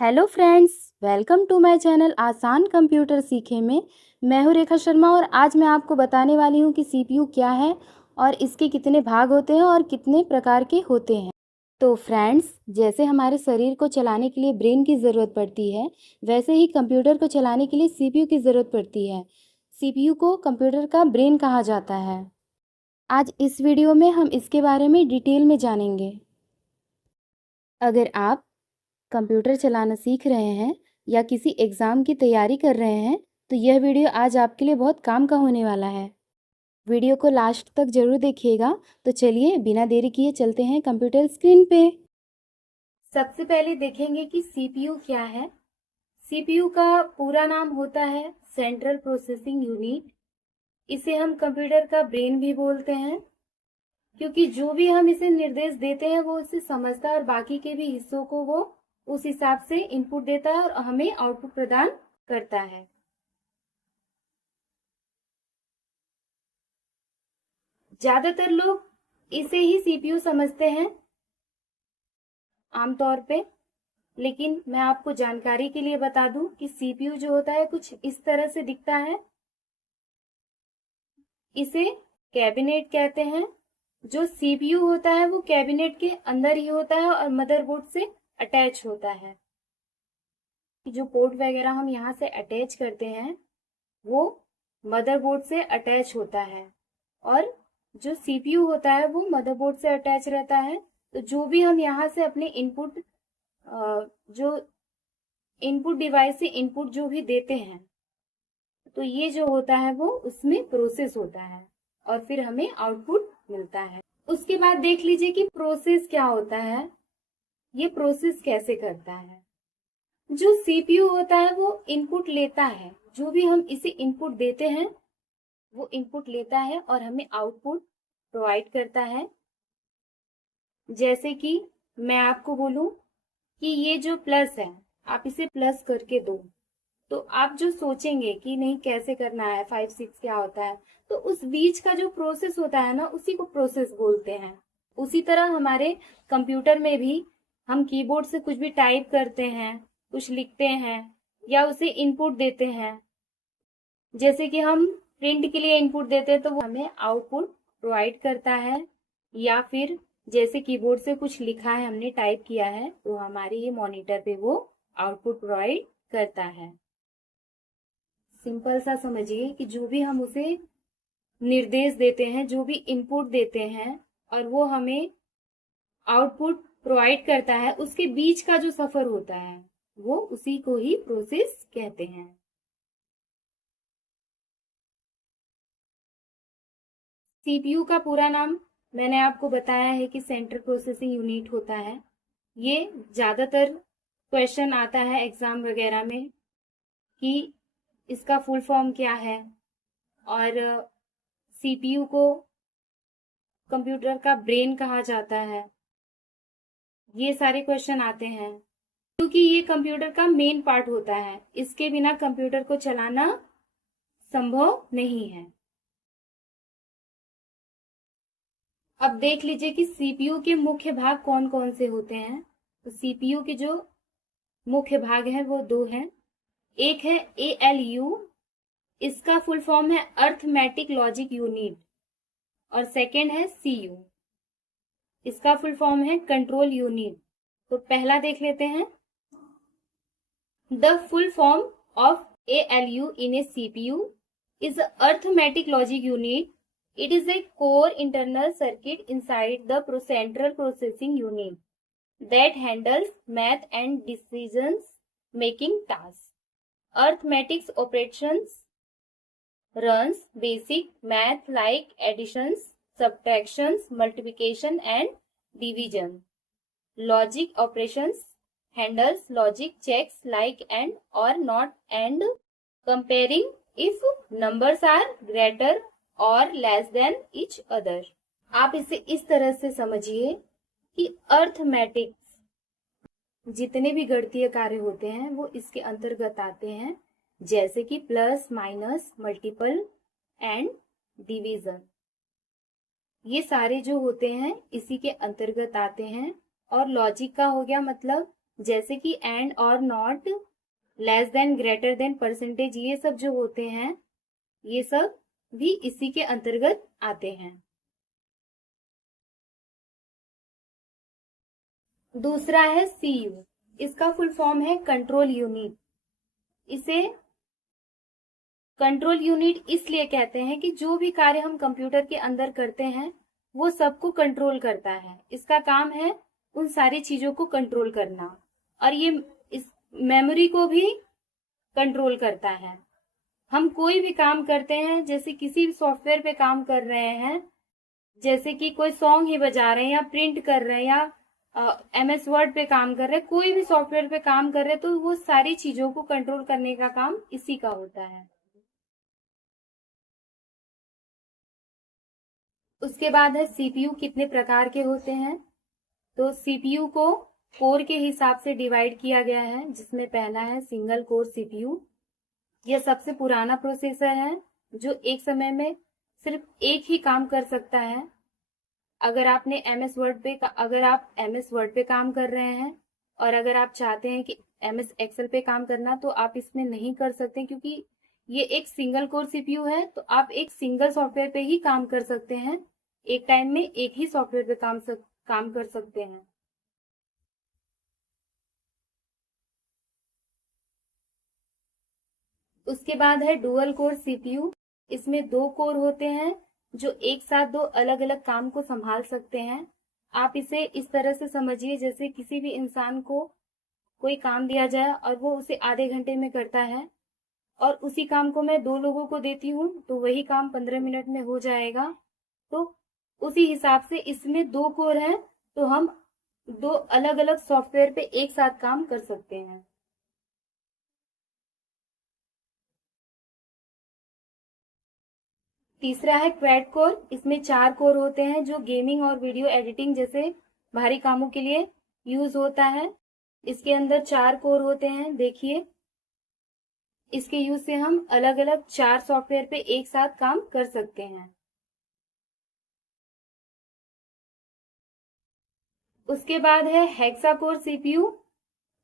Hello friends, welcome to my channel आसान computer सीखे में। मैं हूँ रेखा शर्मा और आज मैं आपको बताने वाली हूँ कि सीपीयू क्या है और इसके कितने भाग होते हैं और कितने प्रकार के होते हैं। तो फ्रेंड्स, जैसे हमारे शरीर को चलाने के लिए ब्रेन की ज़रूरत पड़ती है, वैसे ही कंप्यूटर को चलाने के लिए सीपीयू की ज़रूरत पड़ती है। सीपीयू को कंप्यूटर का ब्रेन कहा जाता है। आज इस वीडियो में हम इसके बारे में डिटेल में जानेंगे। अगर आप कंप्यूटर चलाना सीख रहे हैं या किसी एग्ज़ाम की तैयारी कर रहे हैं तो यह वीडियो आज आपके लिए बहुत काम का होने वाला है। वीडियो को लास्ट तक ज़रूर देखिएगा। तो चलिए बिना देरी किए चलते हैं कंप्यूटर स्क्रीन पे। सबसे पहले देखेंगे कि सीपीयू क्या है। सीपीयू का पूरा नाम होता है सेंट्रल प्रोसेसिंग यूनिट। इसे हम कंप्यूटर का ब्रेन भी बोलते हैं, क्योंकि जो भी हम इसे निर्देश देते हैं वो उसे समझता है और बाकी के भी हिस्सों को वो उस हिसाब से इनपुट देता है और हमें आउटपुट प्रदान करता है। ज्यादातर लोग इसे ही सीपीयू समझते हैं आमतौर पे, लेकिन मैं आपको जानकारी के लिए बता दूं कि सीपीयू जो होता है कुछ इस तरह से दिखता है। इसे कैबिनेट कहते हैं। जो सीपीयू होता है वो कैबिनेट के अंदर ही होता है और मदरबोर्ड से अटैच होता है। जो पोर्ट वगैरह हम यहाँ से अटैच करते हैं वो मदरबोर्ड से अटैच होता है और जो सीपीयू होता है वो मदरबोर्ड से अटैच रहता है। तो जो भी हम यहाँ से अपने जो इनपुट डिवाइस से इनपुट जो भी देते हैं, तो ये जो होता है वो उसमें प्रोसेस होता है और फिर हमें आउटपुट मिलता है। उसके बाद देख लीजिए कि प्रोसेस क्या होता है, ये प्रोसेस कैसे करता है। जो सीपीयू होता है वो इनपुट लेता है, जो भी हम इसे इनपुट देते हैं वो इनपुट लेता है और हमें आउटपुट प्रोवाइड करता है। जैसे कि मैं आपको बोलूं कि ये जो प्लस है आप इसे प्लस करके दो, तो आप जो सोचेंगे कि नहीं कैसे करना है, 5 6 क्या होता है, तो उस बीच का जो प्रोसेस होता है ना उसी को प्रोसेस बोलते हैं। उसी तरह हमारे कंप्यूटर में भी हम कीबोर्ड से कुछ भी टाइप करते हैं, कुछ लिखते हैं या उसे इनपुट देते हैं। जैसे कि हम प्रिंट के लिए इनपुट देते हैं तो वो हमें आउटपुट प्रोवाइड करता है, या फिर जैसे कीबोर्ड से कुछ लिखा है, हमने टाइप किया है, तो हमारे ये मॉनिटर पे वो आउटपुट प्रोवाइड करता है। सिंपल सा समझिए कि जो भी हम उसे निर्देश देते हैं, जो भी इनपुट देते हैं और वो हमें आउटपुट प्रोवाइड करता है, उसके बीच का जो सफर होता है वो उसी को ही प्रोसेस कहते हैं। सीपीयू का पूरा नाम मैंने आपको बताया है कि सेंट्रल प्रोसेसिंग यूनिट होता है। ये ज्यादातर क्वेश्चन आता है एग्जाम वगैरह में कि इसका फुल फॉर्म क्या है, और सीपीयू को कंप्यूटर का ब्रेन कहा जाता है। ये सारे क्वेश्चन आते हैं क्योंकि ये कंप्यूटर का मेन पार्ट होता है। इसके बिना कंप्यूटर को चलाना संभव नहीं है। अब देख लीजिए कि सीपीयू के मुख्य भाग कौन कौन से होते हैं। तो सीपीयू के जो मुख्य भाग हैं वो दो हैं। एक है एएलयू, इसका फुल फॉर्म है अर्थमेटिक लॉजिक यूनिट, और सेकेंड है सीयू, इसका फुल फॉर्म है कंट्रोल यूनिट। तो पहला देख लेते हैं। The full form of ALU in a CPU is the arithmetic logic unit. It is a core internal circuit inside the central processing unit that handles math and decisions making tasks. Arithmetic operations runs basic math like additions, subtractions, multiplication and division. Logic operations handles logic checks like and or not and comparing if numbers are greater or less than each other. आप इसे इस तरह से समझिए कि arithmetics जितने भी गणितीय कार्य होते हैं वो इसके अंतर्गत आते हैं, जैसे कि plus, minus, multiple and division. ये सारे जो होते हैं इसी के अंतर्गत आते हैं। और लॉजिक का हो गया मतलब जैसे कि एंड और not, less than, greater than, percentage, ये सब जो होते हैं ये सब भी इसी के अंतर्गत आते हैं। दूसरा है CU। इसका फुल फॉर्म है कंट्रोल यूनिट। इसे कंट्रोल यूनिट इसलिए कहते हैं कि जो भी कार्य हम कंप्यूटर के अंदर करते हैं वो सबको कंट्रोल करता है। इसका काम है उन सारी चीजों को कंट्रोल करना, और ये इस मेमोरी को भी कंट्रोल करता है। हम कोई भी काम करते हैं, जैसे किसी भी सॉफ्टवेयर पे काम कर रहे हैं, जैसे कि कोई सॉन्ग ही बजा रहे हैं या प्रिंट कर रहे हैं या MS वर्ड पे काम कर रहे हैं, कोई भी सॉफ्टवेयर पे काम कर रहे हैं, तो वो सारी चीजों को कंट्रोल करने का काम इसी का होता है। उसके बाद है CPU कितने प्रकार के होते हैं। तो CPU को कोर के हिसाब से डिवाइड किया गया है, जिसमें पहला है सिंगल कोर CPU। यह सबसे पुराना प्रोसेसर है जो एक समय में सिर्फ एक ही काम कर सकता है। अगर आप MS वर्ड पे काम कर रहे हैं और अगर आप चाहते हैं कि MS एक्सेल पे काम करना, तो आप इसमें नहीं कर सकते, क्योंकि ये एक सिंगल कोर CPU है। तो आप एक सिंगल सॉफ्टवेयर पे ही काम कर सकते हैं, एक टाइम में एक ही सॉफ्टवेयर पे काम कर सकते हैं। उसके बाद है डुअल कोर CPU। इसमें 2 कोर होते हैं जो एक साथ 2 अलग अलग काम को संभाल सकते हैं। आप इसे इस तरह से समझिए, जैसे किसी भी इंसान को कोई काम दिया जाए और वो उसे आधे घंटे में करता है, और उसी काम को मैं 2 लोगों को देती हूँ तो वही काम 15 मिनट में हो जाएगा। तो उसी हिसाब से इसमें 2 कोर हैं, तो हम 2 अलग अलग सॉफ्टवेयर पे एक साथ काम कर सकते हैं। तीसरा है क्वैड कोर। इसमें 4 कोर होते हैं जो गेमिंग और वीडियो एडिटिंग जैसे भारी कामों के लिए यूज होता है। इसके अंदर 4 कोर होते हैं, देखिए। इसके यूज से हम अलग अलग 4 सॉफ्टवेयर पे एक साथ काम कर सकते हैं। उसके बाद है हेक्सा कोर CPU।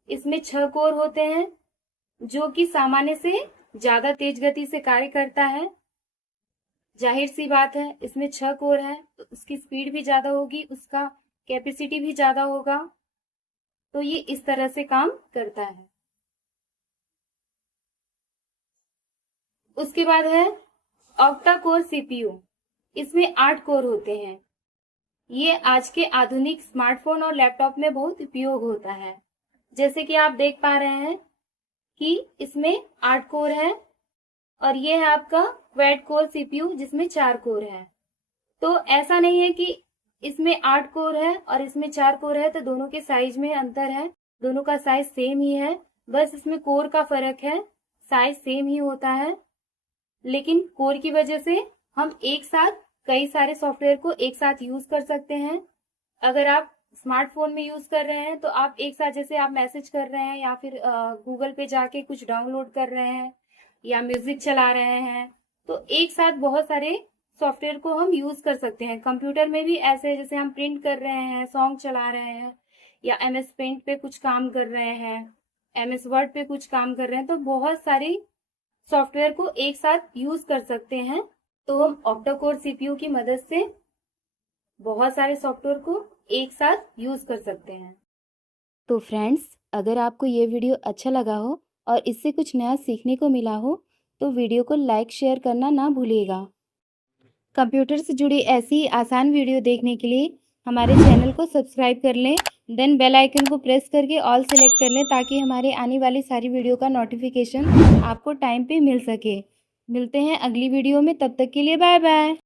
इसमें 6 कोर होते हैं जो कि सामान्य से ज्यादा तेज गति से कार्य करता है। जाहिर सी बात है, इसमें 6 कोर है तो उसकी स्पीड भी ज्यादा होगी, उसका कैपेसिटी भी ज्यादा होगा। तो ये इस तरह से काम करता है। उसके बाद है ऑक्टा कोर CPU। इसमें 8 कोर होते हैं। ये आज के आधुनिक स्मार्टफोन और लैपटॉप में बहुत उपयोग होता है। जैसे कि आप देख पा रहे हैं कि इसमें 8 कोर है, और ये है आपका क्वैड कोर CPU जिसमें 4 कोर है। तो ऐसा नहीं है कि इसमें 8 कोर है और इसमें 4 कोर है तो दोनों के साइज में अंतर है। दोनों का साइज सेम ही है, बस इसमें कोर का फर्क है। साइज सेम ही होता है, लेकिन कोर की वजह से हम एक साथ कई सारे सॉफ्टवेयर को एक साथ यूज कर सकते हैं। अगर आप स्मार्टफोन में यूज कर रहे हैं तो आप एक साथ, जैसे आप मैसेज कर रहे हैं या फिर गूगल पे जाके कुछ डाउनलोड कर रहे हैं या म्यूजिक चला रहे हैं, तो एक साथ बहुत सारे सॉफ्टवेयर को हम यूज कर सकते हैं। कंप्यूटर में भी ऐसे, जैसे हम प्रिंट कर रहे हैं, सॉन्ग चला रहे हैं, या MS पेंट पे कुछ काम कर रहे हैं, MS वर्ड पे कुछ काम कर रहे हैं, तो बहुत सारे सॉफ्टवेयर को एक साथ यूज कर सकते हैं। तो हम ऑक्टा कोर CPU की मदद से बहुत सारे सॉफ्टवेयर को एक साथ यूज कर सकते हैं। तो फ्रेंड्स, अगर आपको ये वीडियो अच्छा लगा हो और इससे कुछ नया सीखने को मिला हो तो वीडियो को लाइक शेयर करना ना भूलिएगा। कंप्यूटर से जुड़ी ऐसी ही आसान वीडियो देखने के लिए हमारे चैनल को सब्सक्राइब कर लें, देन बेल आइकन को प्रेस करके ऑल सेलेक्ट कर लें, ताकि हमारे आने वाली सारी वीडियो का नोटिफिकेशन आपको टाइम पे मिल सके। मिलते हैं अगली वीडियो में, तब तक के लिए बाय बाय।